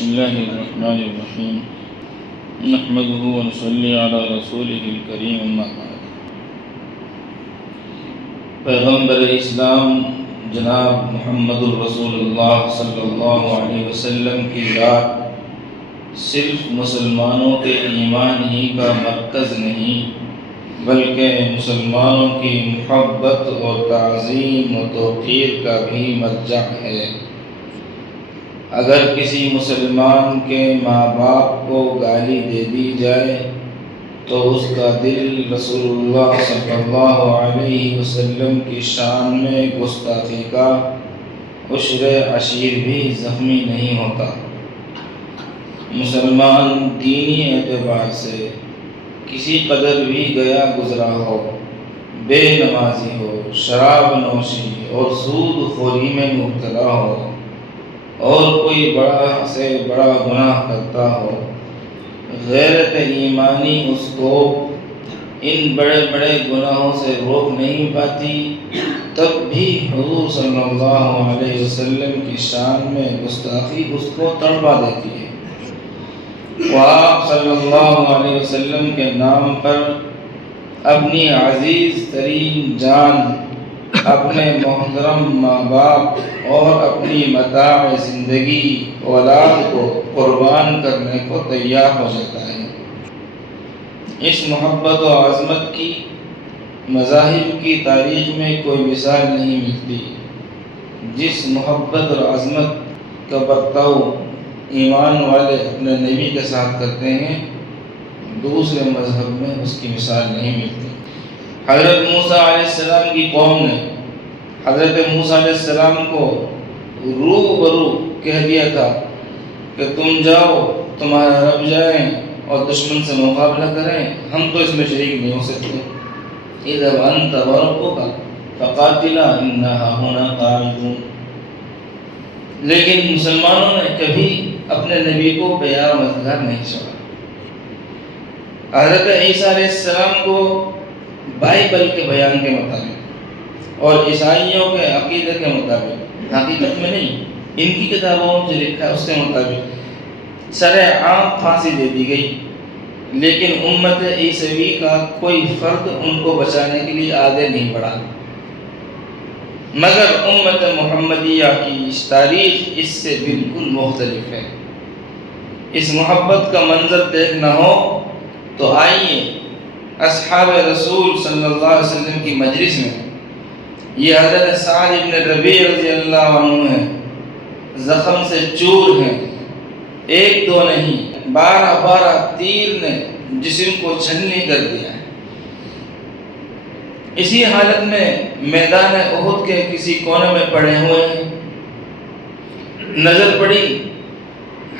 بسم الله الرحمن الرحيم نحمده ونصلي على رسوله الكريم اما بعد۔ پیغمبر اسلام جناب محمد الرسول اللہ صلی اللہ علیہ وسلم کی ذات صرف مسلمانوں کے ایمان ہی کا مرکز نہیں بلکہ مسلمانوں کی محبت اور تعظیم و توقیر کا بھی مرجع ہے۔ اگر کسی مسلمان کے ماں باپ کو گالی دے دی جائے تو اس کا دل رسول اللہ صلی اللہ علیہ وسلم کی شان میں گستاخی کا عشر عشیر بھی زخمی نہیں ہوتا۔ مسلمان دینی اعتبار سے کسی قدر بھی گیا گزرا ہو، بے نمازی ہو، شراب نوشی اور سود خوری میں مبتلا ہو اور کوئی بڑا سے بڑا گناہ کرتا ہو، غیرت ایمانی اس کو ان بڑے بڑے گناہوں سے روک نہیں پاتی، تب بھی حضور صلی اللہ علیہ وسلم کی شان میں گستاخی اس کو تڑپا دیتی ہے۔ وہ آپ صلی اللہ علیہ وسلم کے نام پر اپنی عزیز ترین جان، اپنے محترم ماں باپ اور اپنی متاع زندگی اولاد کو قربان کرنے کو تیار ہو جاتا ہے۔ اس محبت و عظمت کی مذاہب کی تاریخ میں کوئی مثال نہیں ملتی۔ جس محبت اور عظمت کا برتاؤ ایمان والے اپنے نبی کے ساتھ کرتے ہیں، دوسرے مذہب میں اس کی مثال نہیں ملتی۔ حضرت موسیٰ علیہ السلام کی قوم نے حضرت موسیٰ علیہ السلام کو روبرو کہہ دیا تھا کہ تم جاؤ، تمہارا رب جائیں اور دشمن سے مقابلہ کریں، ہم تو اس میں شریک نہیں ہو سکتے۔ اذهب انت وربك فقاتلا انا هاهنا قاعدون۔ لیکن مسلمانوں نے کبھی اپنے نبی کو پیار مددگار نہیں چھوڑا۔ حضرت عیسیٰ علیہ السلام کو بائبل کے بیان کے مطابق اور عیسائیوں کے عقیدے کے مطابق، حقیقت میں نہیں، ان کی کتابوں میں جو لکھا ہے اس کے مطابق سرِ عام پھانسی دے دی گئی، لیکن امت عیسوی کا کوئی فرد ان کو بچانے کے لیے آگے نہیں بڑھا۔ مگر امت محمدیہ کی تاریخ اس سے بالکل مختلف ہے۔ اس محبت کا منظر دیکھنا ہو تو آئیے اصحاب رسول صلی اللہ علیہ وسلم کی مجلس میں۔ یہ حضرت سعد بن ربیع رضی اللہ عنہ ہیں، زخم سے چور ہیں، ایک دو نہیں 12 تیر نے جسم کو چھلنی کر دیا ہے۔ اسی حالت میں میدان احد کے کسی کونے میں پڑے ہوئے ہیں۔ نظر پڑی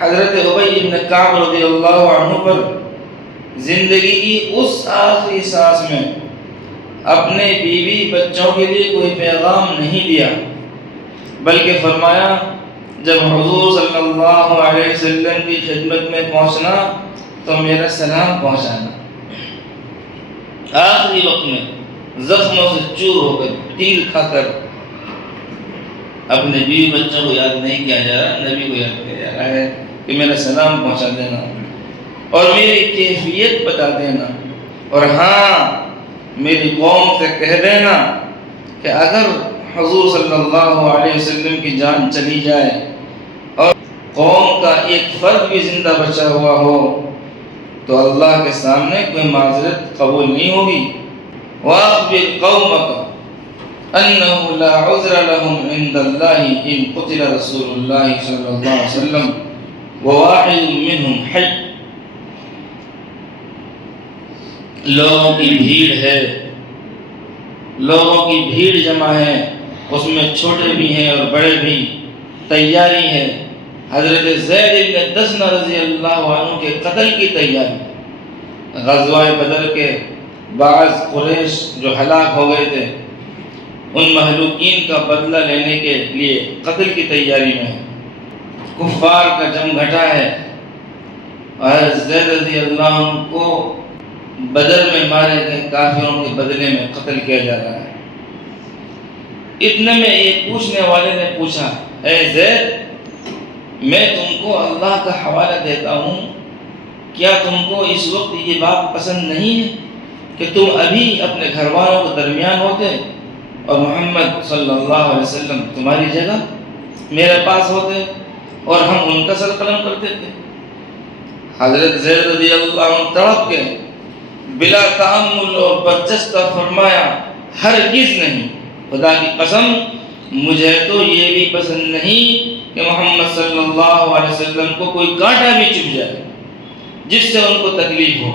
حضرت ابی بن کعب رضی اللہ عنہ پر، زندگی کی اس آخری سانس میں اپنے بیوی بچوں کے لیے کوئی پیغام نہیں دیا، بلکہ فرمایا جب حضور صلی اللہ علیہ وسلم کی خدمت میں پہنچنا تو میرا سلام پہنچانا۔ آخری وقت میں زخموں سے چور ہو کر، تیر کھا کر اپنے بیوی بچوں کو یاد نہیں کیا جا رہا، نبی کو یاد کیا جا رہا ہے کہ میرا سلام پہنچا دینا اور میری کیفیت بتا دینا، اور ہاں میری قوم سے کہہ دینا کہ اگر حضور صلی اللہ علیہ وسلم کی جان چلی جائے اور قوم کا ایک فرد بھی زندہ بچا ہوا ہو تو اللہ کے سامنے کوئی معذرت قبول نہیں ہوگی۔ وَأَخْبِرْ قَوْمَكَ أَنَّهُ لَا عُذْرَ لَهُمْ عِنْدَ اللَّهِ إِنْ قُتِلَ رَسُولُ اللَّهِ صلی اللہ علیہ وسلم وَوَاحِدٌ مِّنْهُمْ حَيٌّ۔ لوگوں کی بھیڑ ہے، لوگوں کی بھیڑ جمع ہے، اس میں چھوٹے بھی ہیں اور بڑے بھی، تیاری ہے۔ حضرت زید بن دسنہ رضی اللہ عنہ کے قتل کی تیاری، غزوہ بدر کے بعض قریش جو ہلاک ہو گئے تھے ان مہلوکین کا بدلہ لینے کے لیے قتل کی تیاری میں ہے۔ کفار کا جم گھٹا ہے اور زید رضی اللہ عنہ کو بدر میں مارے گئے کافروں کے بدلے میں قتل کیا جا رہا ہے۔ اتنے میں ایک پوچھنے والے نے پوچھا، اے زید میں تم کو اللہ کا حوالہ دیتا ہوں، کیا تم کو اس وقت یہ بات پسند نہیں ہے کہ تم ابھی اپنے گھر والوں کے درمیان ہوتے اور محمد صلی اللہ علیہ وسلم تمہاری جگہ میرے پاس ہوتے اور ہم ان کا سر قلم کرتے تھے؟ حضرت زید رضی اللہ عنہ تڑپ کے بلا تأمل اور برجستہ فرمایا، ہرگز نہیں، خدا کی قسم مجھے تو یہ بھی پسند نہیں کہ محمد صلی اللہ علیہ وسلم کو کوئی کانٹا بھی چبھ جائے جس سے ان کو تکلیف ہو،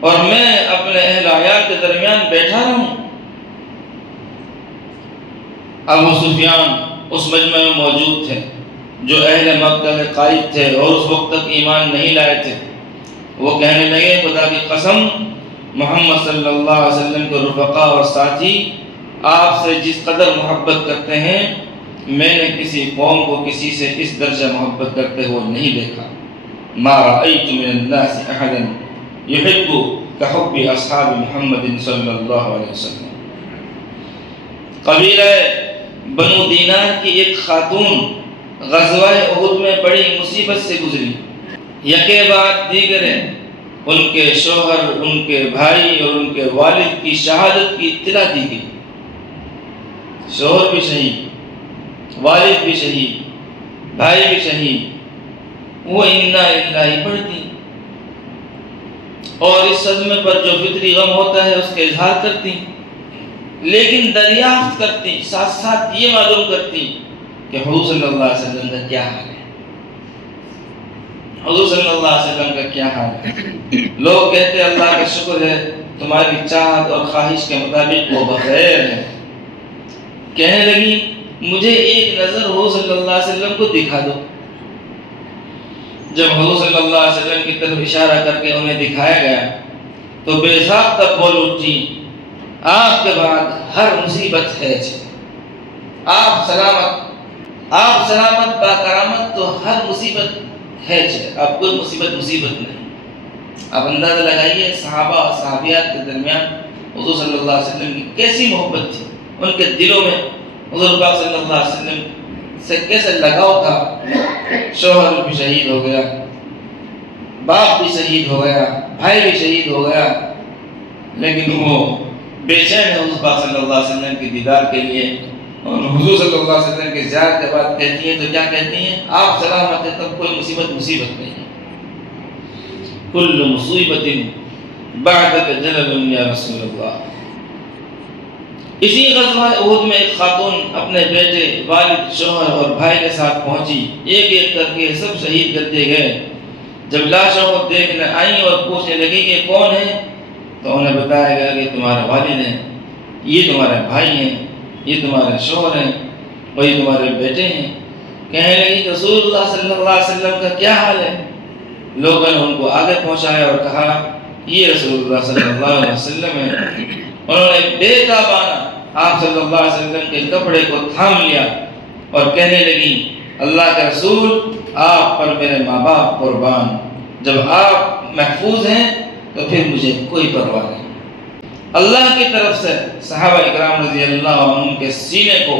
اور میں اپنے اہل عیال کے درمیان بیٹھا رہوں۔ ابو سفیان اس مجمع میں موجود تھے جو اہل مکہ کے قائد تھے اور اس وقت تک ایمان نہیں لائے تھے۔ وہ کہنے لگے، خدا کی قسم محمد صلی اللہ علیہ وسلم کے رفقا اور ساتھی آپ سے جس قدر محبت کرتے ہیں، میں نے کسی قوم کو کسی سے اس درجہ محبت کرتے ہوئے نہیں دیکھا۔ ما رأيت من الناس أحدا يحب كحب أصحاب محمد صلی اللہ علیہ وسلم۔ قبیلہ بنو دینار کی ایک خاتون غزوہ احد میں بڑی مصیبت سے گزری۔ یکے بعد دیگرے ان کے شوہر، ان کے بھائی اور ان کے والد کی شہادت کی اطلاع دی گئی۔ شوہر بھی شہید، والد بھی شہید، بھائی بھی شہید۔ وہ انا للہ پڑھتی اور اس صدمے پر جو فطری غم ہوتا ہے اس کا اظہار کرتی، لیکن دریافت کرتی، ساتھ ساتھ یہ معلوم کرتی کہ حضور صلی اللہ علیہ وسلم کا کیا حال ہے، حضور صلی اللہ علیہ وسلم کا کیا حال ہے۔ لوگ کہتے اللہ کا شکر ہے تمہاری چاہت اور خواہش کے مطابق وہ بخیر ہے۔ کہنے لگی مجھے ایک نظر حضور صلی اللہ علیہ وسلم کو دکھا دو۔ جب حضور صلی اللہ علیہ وسلم کی طرف اشارہ کر کے انہیں دکھایا گیا تو بے ضابطہ بول اٹھی، آپ کے بعد ہر مصیبت ہے، آپ سلامت با کرامت، تو ہر مصیبت ہے، اب کوئی مصیبت نہیں۔ اب اندازہ لگائیے صحابہ اور صحابیات کے درمیان حضور صلی اللہ علیہ وسلم کی کیسی محبت تھی، ان کے دلوں میں حضور پاک صلی اللہ علیہ وسلم سے کیسے لگاؤ تھا۔ شوہر بھی شہید ہو گیا، باپ بھی شہید ہو گیا، بھائی بھی شہید ہو گیا، لیکن وہ بے چین ہے حضور پاک صلی اللہ علیہ وسلم کی دیدار کے لیے۔ اور حضور صلی اللہ علیہ وسلم کی زیارت کے بعد کہتی ہیں تو کیا کہتی ہیں؟ آپ سلامت ہیں، تب کوئی مصیبت نہیں ہے۔ کل مصیبت بعدک جلل یا رسول اللہ۔ اسی غزوہ احد میں ایک خاتون اپنے بیٹے، والد، شوہر اور بھائی کے ساتھ پہنچی، ایک ایک کر کے سب شہید کر دیے گئے۔ جب لاشوں کو دیکھنے آئیں اور پوچھنے لگی کہ کون ہے، تو انہیں بتایا گیا کہ تمہارے والد ہیں، یہ تمہارے بھائی ہیں، یہ تمہارے شوہر ہیں اور یہ تمہارے بیٹے ہیں۔ کہنے لگی کہ رسول اللہ صلی اللہ علیہ وسلم کا کیا حال ہے؟ لوگوں نے ان کو آگے پہنچایا اور کہا یہ رسول اللہ صلی اللہ علیہ وسلم ہے۔ انہوں نے بے تابانہ آپ صلی اللہ علیہ وسلم کے کپڑے کو تھام لیا اور کہنے لگی اللہ کے رسول آپ پر میرے ماں باپ قربان، جب آپ محفوظ ہیں تو پھر مجھے کوئی پرواہ نہیں۔ اللہ کی طرف سے صحابہ اکرام رضی اللہ عنہم کے سینے کو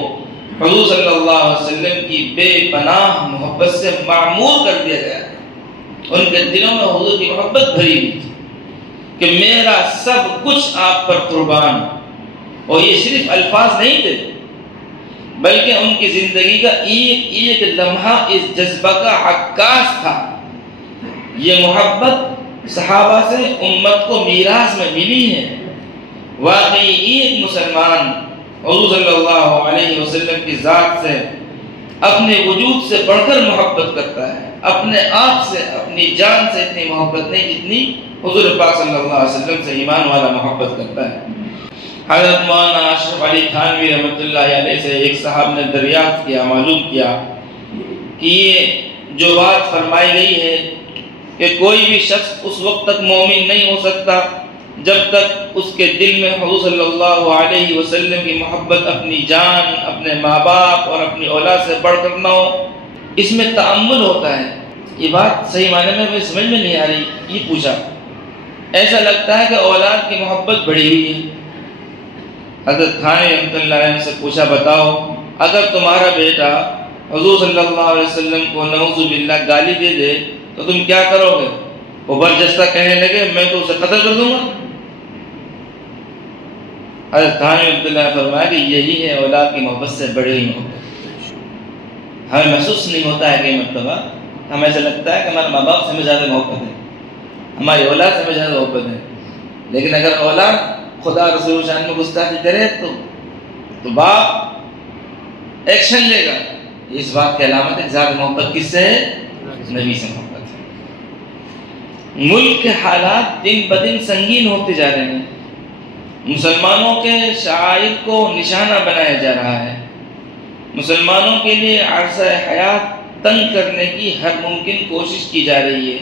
حضور صلی اللہ علیہ وسلم کی بے پناہ محبت سے معمور کر دیا گیا۔ ان کے دلوں میں حضور کی محبت بھری ہوئی تھی کہ میرا سب کچھ آپ پر قربان۔ اور یہ صرف الفاظ نہیں تھے بلکہ ان کی زندگی کا ایک ایک لمحہ اس جذبہ کا عکاس تھا۔ یہ محبت صحابہ سے امت کو میراث میں ملی ہے۔ واقعی ایک مسلمان حضور صلی اللہ علیہ وسلم کی ذات سے، اپنے وجود سے بڑھ کر محبت کرتا ہے، اپنے آپ سے، اپنی جان سے اتنی محبت نہیں جتنی حضور پاک صلی اللہ علیہ وسلم سے ایمان والا محبت کرتا ہے۔ حضرت مولانا اشرف علی تھانوی رحمۃ اللہ علیہ سے ایک صاحب نے دریافت کیا، معلوم کیا کہ یہ جو بات فرمائی گئی ہے کہ کوئی بھی شخص اس وقت تک مومن نہیں ہو سکتا جب تک اس کے دل میں حضور صلی اللہ علیہ وسلم کی محبت اپنی جان، اپنے ماں باپ اور اپنی اولاد سے بڑھ کر نہ ہو۔ اس میں تأمل ہوتا ہے۔ یہ بات صحیح معنی میں مجھے سمجھ میں نہیں آ رہی۔ یہ پوچھا، ایسا لگتا ہے کہ اولاد کی محبت بڑھی ہوئی ہے۔ حضرت تھانوی رحمۃ اللہ علیہ سے پوچھا بتاؤ اگر تمہارا بیٹا حضور صلی اللہ علیہ وسلم کو نعوذ باللہ گالی دے دے تو تم کیا کرو گے؟ وہ برجستہ کہنے لگے میں تو اسے قتل کر دوں گا۔ حضرت تھانوی رحمۃ اللہ نے فرمایا کہ یہی ہے اولاد کی محبت سے بڑی ہوئی محبت۔ ہمیں محسوس نہیں ہوتا ہے کہ مرتبہ ہمیں ایسا لگتا ہے کہ ہمارے ماں باپ سے ہمیں زیادہ محبت ہے، ہماری اولاد سے ہمیں زیادہ محبت ہے، لیکن اگر اولاد خدا رسول شان میں گستاخی کرے تو باپ ایکشن لے گا۔ اس بات کی علامت ہے زیادہ محبت کس سے ہے؟ نبی سے محبت ہے۔ ملک کے حالات دن بدن سنگین ہوتے جا رہے ہیں، مسلمانوں کے شعائر کو نشانہ بنایا جا رہا ہے، مسلمانوں کے لیے عرصہ حیات تنگ کرنے کی ہر ممکن کوشش کی جا رہی ہے۔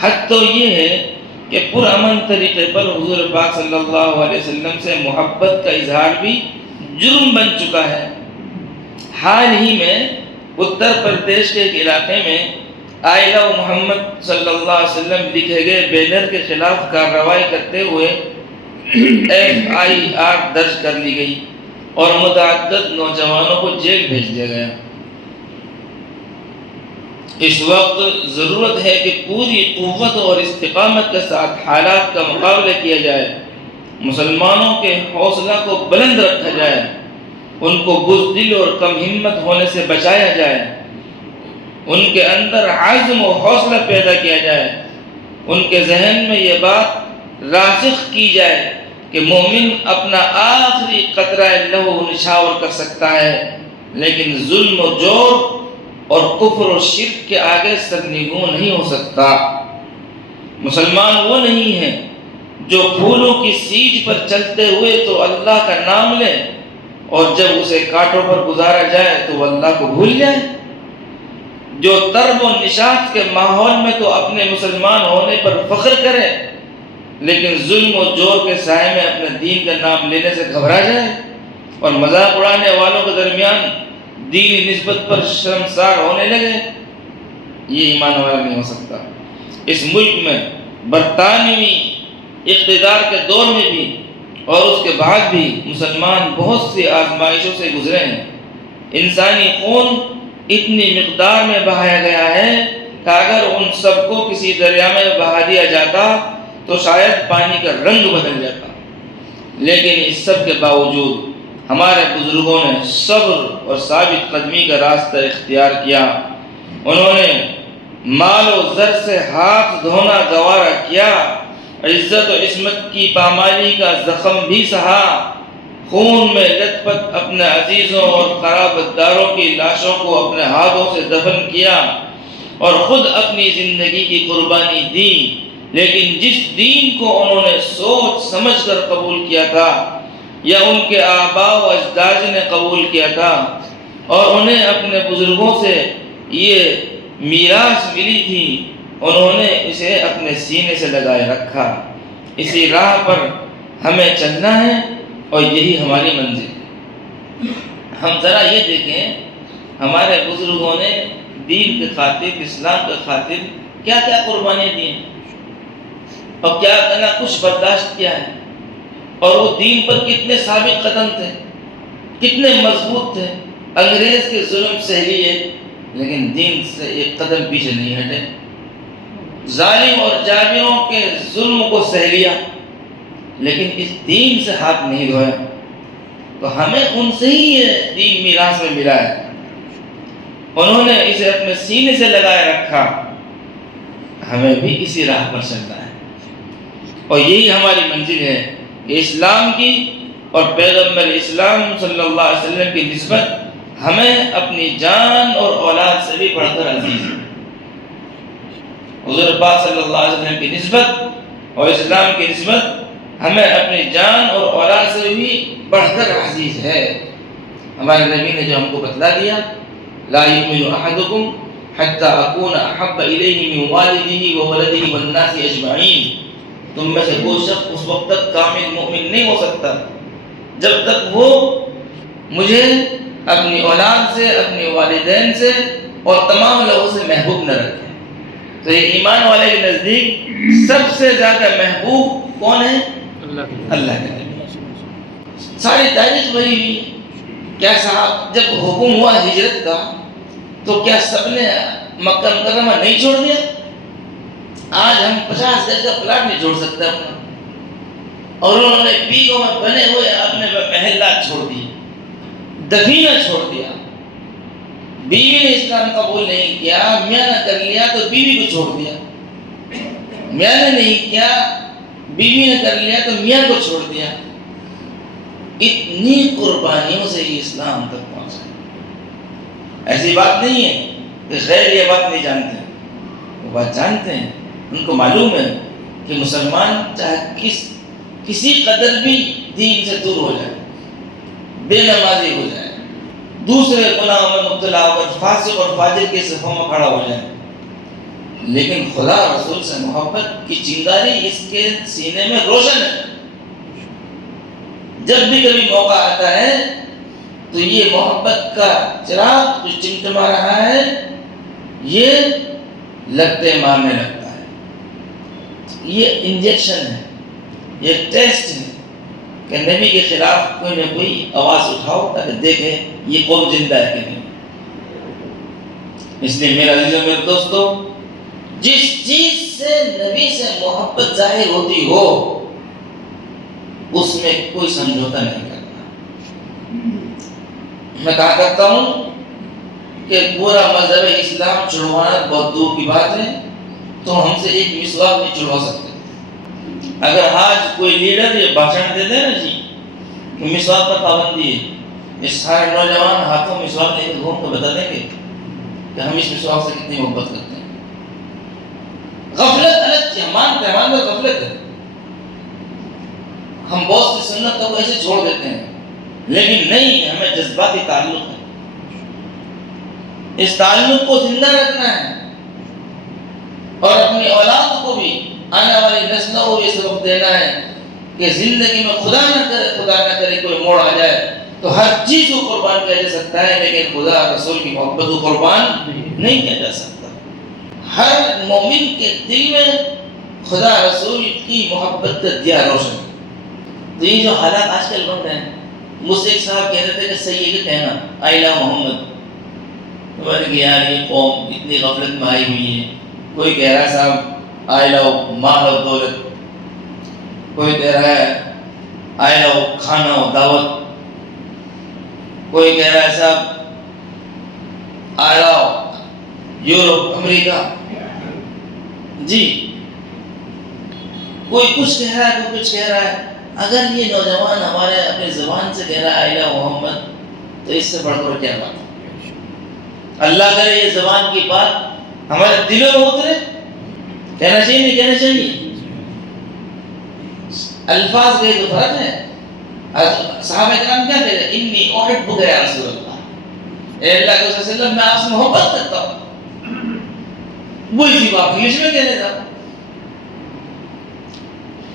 حد تو یہ ہے کہ پرامن طریقے پر حضور پاک صلی اللہ علیہ وسلم سے محبت کا اظہار بھی جرم بن چکا ہے۔ حال ہی میں اتر پردیش کے ایک علاقے میں آئی لو محمد صلی اللہ علیہ وسلم لکھے گئے بینر کے خلاف کارروائی کرتے ہوئے FIR درج کر لی گئی اور متعدد نوجوانوں کو جیل بھیج دیا گیا۔ اس وقت ضرورت ہے کہ پوری قوت اور استقامت کے ساتھ حالات کا مقابلہ کیا جائے، مسلمانوں کے حوصلہ کو بلند رکھا جائے، ان کو بزدل اور کم ہمت ہونے سے بچایا جائے، ان کے اندر عزم و حوصلہ پیدا کیا جائے، ان کے ذہن میں یہ بات راسخ کی جائے کہ مومن اپنا آخری قطرہ لہو نچھاور کر سکتا ہے، لیکن ظلم و جور اور کفر و شرک کے آگے سرنگوں نہیں ہو سکتا۔ مسلمان وہ نہیں ہیں جو پھولوں کی سیج پر چلتے ہوئے تو اللہ کا نام لے اور جب اسے کانٹوں پر گزارا جائے تو وہ اللہ کو بھول جائے، جو طرب و نشاط کے ماحول میں تو اپنے مسلمان ہونے پر فخر کرے لیکن ظلم و جور کے سائے میں اپنے دین کا نام لینے سے گھبرا جائے اور مذاق اڑانے والوں کے درمیان دینی نسبت پر شرمسار ہونے لگے، یہ ایمان والا نہیں ہو سکتا۔ اس ملک میں برطانوی اقتدار کے دور میں بھی اور اس کے بعد بھی مسلمان بہت سی آزمائشوں سے گزرے ہیں۔ انسانی خون اتنی مقدار میں بہایا گیا ہے کہ اگر ان سب کو کسی دریا میں بہا دیا جاتا تو شاید پانی کا رنگ بدل جاتا، لیکن اس سب کے باوجود ہمارے بزرگوں نے صبر اور ثابت قدمی کا راستہ اختیار کیا۔ انہوں نے مال و زر سے ہاتھ دھونا گوارا کیا، عزت و عصمت کی پامالی کا زخم بھی سہا، خون میں لت پت اپنے عزیزوں اور قرابت داروں کی لاشوں کو اپنے ہاتھوں سے دفن کیا اور خود اپنی زندگی کی قربانی دی، لیکن جس دین کو انہوں نے سوچ سمجھ کر قبول کیا تھا یا ان کے آباء و اجداد نے قبول کیا تھا اور انہیں اپنے بزرگوں سے یہ میراث ملی تھی، انہوں نے اسے اپنے سینے سے لگائے رکھا۔ اسی راہ پر ہمیں چلنا ہے اور یہی ہماری منزل ہے۔ ہم ذرا یہ دیکھیں ہمارے بزرگوں نے دین کے خاطر، اسلام کے خاطر کیا کیا قربانیاں دی ہیں اور کیا کیا کچھ برداشت کیا ہے، اور وہ دین پر کتنے ثابت قدم تھے، کتنے مضبوط تھے۔ انگریز کے ظلم سہ لیے لیکن دین سے ایک قدم پیچھے نہیں ہٹے، ظالم اور جابروں کے ظلم کو سہ لیا لیکن اس دین سے ہاتھ نہیں دھویا۔ تو ہمیں ان سے ہی یہ دین میراث میں ملا ہے، انہوں نے اسے اپنے سینے سے لگائے رکھا، ہمیں بھی اسی راہ پر چلنا ہے اور یہی ہماری منزل ہے کہ اسلام کی اور پیغمبر اسلام صلی اللہ علیہ وسلم کی نسبت ہمیں اپنی جان اور اولاد سے بھی بڑھ کر عزیز ہے۔ حضور پاک صلی اللہ علیہ وسلم کی نسبت اور اسلام کی نسبت ہمیں اپنی جان اور اولاد سے بھی بڑھ کر عزیز ہے۔ ہمارے نبی نے جو ہم کو بتلا دیا، لا یؤمن احدکم حتی اکون احب الیہ من والدہ وولدہ والناس اجمعین، تم میں سے کوئی شخص اس وقت تک کامل مومن نہیں ہو سکتا جب تک وہ مجھے اپنی اولاد سے، اپنے والدین سے اور تمام لوگوں سے محبوب نہ رکھے۔ تو یہ ایمان والے کے نزدیک سب سے زیادہ محبوب کون ہے؟ اللہ کے نبی۔ ساری تاریخ وہی ہوئی، کیا صاحب جب حکم ہوا ہجرت کا تو کیا سب نے مکہ مکرمہ نہیں چھوڑ دیا؟ آج ہم 50 گز کا پلاٹ نہیں چھوڑ سکتے اپنا، اور انہوں نے بیگوں میں بنے ہوئے اپنے محلات چھوڑ دیے، دفینہ چھوڑ دیا۔ بیوی نے اسلام قبول نہیں کیا، میاں نے کر لیا تو بیوی کو چھوڑ دیا، میاں نے نہیں کیا بیوی نے کر لیا تو میاں کو چھوڑ دیا۔ اتنی قربانیوں سے یہ اسلام تک پہنچا۔ ایسی بات نہیں ہے کہ غیر یہ بات نہیں جانتے، وہ بات جانتے ہیں، ان کو معلوم ہے کہ مسلمان چاہے کسی قدر بھی دین سے دور ہو جائے، بے نمازی ہو جائے، دوسرے گناہوں میں مبتلا ہو کر فاسق اور فاجر کے صفوں میں کھڑا ہو جائے، لیکن خدا رسول سے محبت کی چنگاری اس کے سینے میں روشن ہے۔ جب بھی کبھی موقع آتا ہے تو یہ محبت کا چراغ جو ٹمٹما رہا ہے یہ لگتے مارنے لگتا ہے۔ یہ انجیکشن ہے، یہ ٹیسٹ ہے کہ نبی کے خلاف کوئی نہ کوئی آواز اٹھاؤ تاکہ دیکھے یہ قوم زندہ ہے کہ نہیں۔ اس لیے میرا عزیزوں میرے دوستو، جس چیز سے نبی سے محبت ظاہر ہوتی ہو اس میں کوئی سمجھوتا نہیں کرنا۔ میں کہا کرتا ہوں کہ پورا مذہب اسلام چھڑوانا بہت دور کی بات ہے، تو ہم سے ایک مسواک نہیں چھڑوا سکتے۔ اگر آج کوئی لیڈر یہ بھاشن دے دے نا جی کہ مسواک پر پابندی ہے، یہ سارے نوجوان ہاتھوں میں مسواک لے کے گھوم کے بتا دیں گے کہ ہم اس مسواک سے کتنی محبت کرتے ہیں۔ غفلت الگ چیز، مانتے ہیں غفلت ہے، ہم بہت سی سنت کو ایسے چھوڑ دیتے ہیں، لیکن نہیں، ہمیں جذباتی تعلق ہے، اس تعلق کو زندہ رکھنا ہے، اور اپنی اولاد کو بھی، آنے والی نسلوں کو یہ سبق دینا ہے کہ زندگی میں خدا نہ کرے کوئی موڑ آ جائے تو ہر چیز کو قربان کیا جا سکتا ہے، لیکن خدا رسول کی محبت کو قربان نہیں کیا جا سکتا۔ ہر مومن کے دل میں خدا رسول کی محبت کا دیا روشن ہے۔ تو یہ جو حالات آج کل بن رہے ہیں، مجھ سے ایک صاحب کہہ رہے تھے کہ سید کہنا آئی لو محمد، تو میں نے کہا یار یہ قوم اتنی غفلت میں آئی ہوئی ہے۔ کوئی کہہ رہا ہے صاحب آئی لو مال و دولت، کوئی کہہ رہا ہے آئی لو کھانا و دعوت، کوئی کہہ رہا ہے صاحب آئی لو یورپ امریکہ، جی کوئی کچھ کہہ رہا ہے، کوئی کچھ کہہ رہا ہے۔ اگر یہ نوجوان ہمارے اپنی زبان سے کہہ رہا ہے آئی لو محمد، تو اس سے بڑھ کر کیا بات ہے؟ اللہ کرے یہ زبان کی بات ہمارے دلوں میں اترے، کہنا چاہیے نہیں کہنا چاہیے؟ الفاظ کا جو فرق ہے، صحابہ کرام کیا کہہ رہے ہیں؟ انی احبک یا رسول اللہ، اے اللہ کے صلی اللہ علیہ وسلم میں آپ سے محبت کرتا ہوں۔ وہی سی بات انگلش میں کہنے تھا،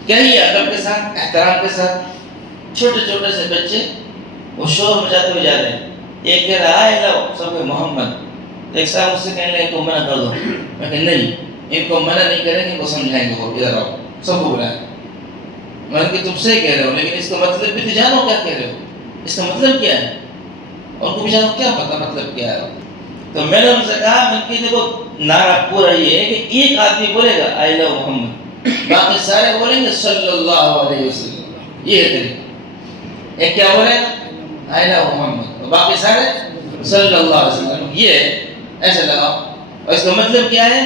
کہیے ادب کے ساتھ، احترام کے ساتھ۔ چھوٹے چھوٹے سے بچے وہ شور مچاتے ہوئے جا رہے ہیں، ایک کہہ رہا ہے لو سب محمد، ایک صاحب اس سے کہنے لگے ان کو منع کر دو، میں کہ نہیں ان کو منع نہیں کریں گے، ان کو سمجھائیں گے، وہ ادھر آؤ سب کو بلائیں۔ میں نے کہ تم صحیح کہہ رہے ہو، لیکن اس کا مطلب بھی تو جانو کیا کہہ رہے ہو، اس کا مطلب کیا ہے، اور کو بھی جانو کیا پتہ مطلب کیا ہے۔ تو میں نے ان سے کہا میں کہ دیکھو نعرہ پورا یہ ہے کہ ایک آدمی بولے گا آئی لو محمد، باقی سارے بولیں گے صلی اللہ علیہ وسلم، یہ ہے طریقہ۔ ایک کیا بولے گا آئی لو محمد، اور باقی سارے صلی اللہ علیہ وسلم، یہ ہے، ایسے لگاؤ۔ اور اس کا مطلب کیا ہے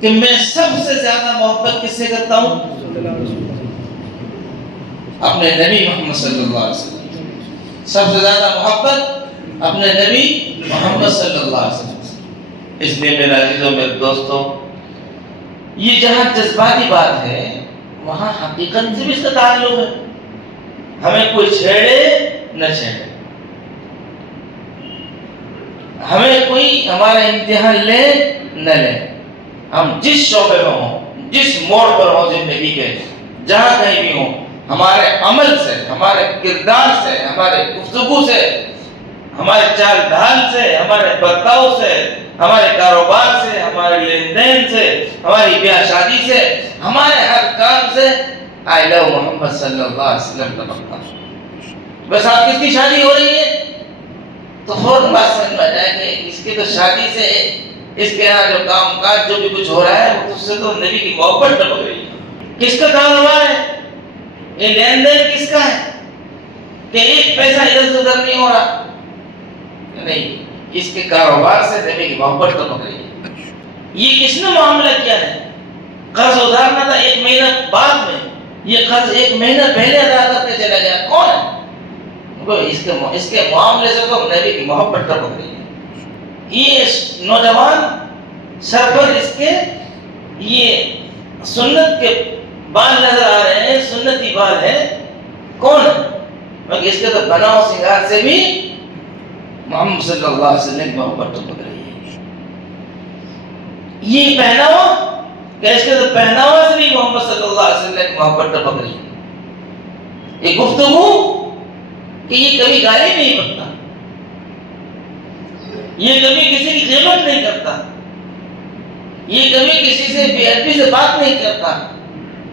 کہ میں سب سے زیادہ محبت کس سے کرتا ہوں؟ اپنے نبی محمد صلی اللہ علیہ وسلم، سب سے زیادہ محبت اپنے نبی محمد صلی اللہ علیہ وسلم۔ اس لیے میرے عزیزوں میرے دوستوں، یہ جہاں جذباتی بات ہے وہاں حقیقت سے بھی اس کا تعلق ہے۔ ہمیں کوئی چھیڑے نہ چھیڑے، ہمیں کوئی ہمارا امتحان لے نہ لے، ہم جس شعبے میں ہوں، جس موڑ پر ہوں زندگی کے، جہاں کہیں بھی ہوں، ہمارے عمل سے، ہمارے کردار سے، ہمارے گفتگو سے، ہمارے چال ڈھال سے، ہمارے برتاؤ سے، ہمارے کاروبار سے، ہمارے لین دین سے، ہماری بیاہ شادی سے، ہمارے ہر کام سے آئی لو محمد صلی اللہ علیہ وسلم کا مقام۔ بس آپ کس کی شادی ہو رہی ہے؟ تو فوراً بات سمجھ میں آ جائے کہ اس کی تو شادی سے اس کے یہاں جو کام کاج جو بھی کچھ ہو رہا ہے اس سے تو نبی کی محبت ٹپک رہی ہے۔ کس کا کاروبار ہے یہ؟ لین دین کس کا ہے کہ ایک پیسہ ادھر سے ادھر نہیں ہو رہا؟ نہیں، اس کے کاروبار سے نبی کی محبت ٹپک رہی ہے۔ یہ کس نے معاملہ کیا ہے؟ قرض ادھارنا تھا 1 مہینہ بعد میں، یہ قرض 1 مہینہ پہلے ادا کرتے چلا گیا، کون ہے؟ اس کے معاملے سے تو نبی کی محبت ٹپک رہی ہے۔ یہ نوجوان سر پر اس کے یہ سنت کے بال نظر آ رہے ہیں، سنتی بال ہے، کون ہے؟ مگر اس کے تو بناؤ سنگار سے بھی محمد صلی اللہ علیہ وسلم کی محبت ٹپک رہی ہے۔ یہ پہناوا کہ اس کے تو پہناوا سے بھی محمد صلی اللہ علیہ وسلم کی محبت ٹپک رہی ہے۔ یہ گفتگو کہ یہ کبھی گالی نہیں کرتا، یہ کبھی کسی کی غیبت نہیں کرتا، یہ کبھی کسی سے بے ادبی سے بات نہیں کرتا،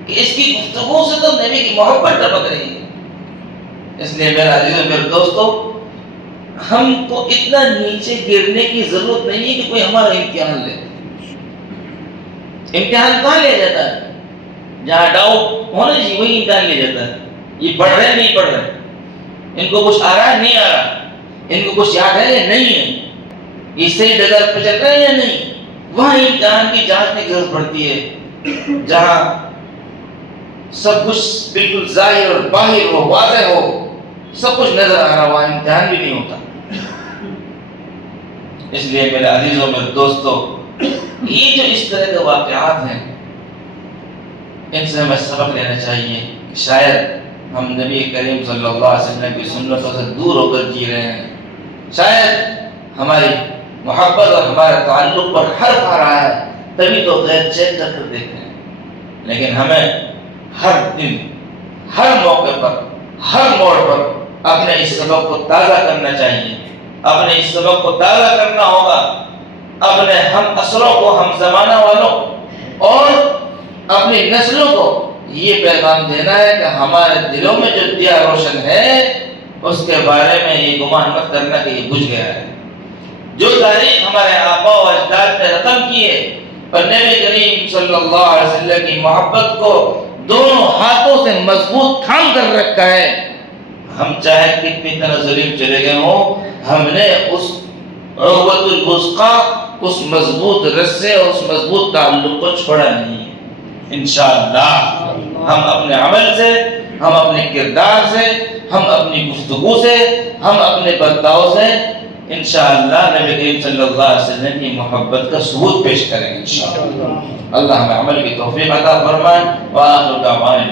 کہ اس کی گفتگو سے تو نبی کی محبت ٹپک رہی ہے۔ اس لیے میرے عزیزو، میرے دوستو، ہم کو اتنا نیچے گرنے کی ضرورت نہیں ہے کہ کوئی ہمارا امتحان لے۔ امتحان کہاں لیا جاتا ہے؟ جہاں ڈاؤٹ ہونا چاہیے وہی امتحان لیا جاتا ہے۔ یہ پڑھ رہے نہیں پڑھ رہے، ان کو کچھ آ رہا ہے نہیں آ رہا، ان کو کچھ یاد ہے یا نہیں ہے، یہ صحیح ڈگر پہ چل رہے ہیں یا نہیں، وہاں امتحان کی جانچ کی ضرورت پڑتی ہے۔ جہاں سب کچھ بالکل ظاہر اور باہر ہو، واضح ہو، سب کچھ نظر آ رہا، وہاں امتحان بھی نہیں ہوتا۔ اس لیے میرے عزیزوں، میرے دوستو، یہ جو اس طرح کے واقعات ہیں ان سے ہمیں سبق لینا چاہیے۔ شاید ہم نبی کریم صلی اللہ علیہ وسلم کی سنتوں سے دور ہو کر جی رہے ہیں، شاید ہماری محبت اور ہمارے تعلق پر حرف آ رہا ہے، تبھی تو غیر چیک کر کر دیکھتے ہیں۔ لیکن ہمیں ہر دن، ہر موقع پر، ہر موڑ پر اپنے اس سبق کو تازہ کرنا چاہیے۔ اپنے اس سبق کو تازہ کرنا ہوگا، اپنے ہم اثروں کو، ہم زمانہ والوں اور اپنی نسلوں کو یہ پیغام دینا ہے کہ ہمارے دلوں میں جو دیا روشن ہے اس کے بارے میں یہ گمان مت کرنا کہ یہ بجھ گیا ہے۔ جو تاریخ ہمارے آباء و اجداد نے رقم کی ہے اور نبی کریم صلی اللہ علیہ وسلم کی محبت کو دونوں ہاتھوں سے مضبوط تھام کر رکھا ہے، ہم چاہے کتنی تنزلیم چلے گئے ہوں، ہم نے اس عروۃ الوثقی، اس مضبوط رسے اور اس مضبوط تعلق کو چھوڑا نہیں ہے۔ انشاءاللہ ہم اپنے عمل سے، ہم اپنے کردار سے، ہم اپنی گفتگو سے، ہم اپنے برتاؤ سے انشاءاللہ نبی کریم صلی اللہ علیہ وسلم کی محبت کا ثبوت پیش کریں گے انشاءاللہ۔ اللہ ہمیں عمل کی توفیق عطا فرمائے۔ وآخر دعوانا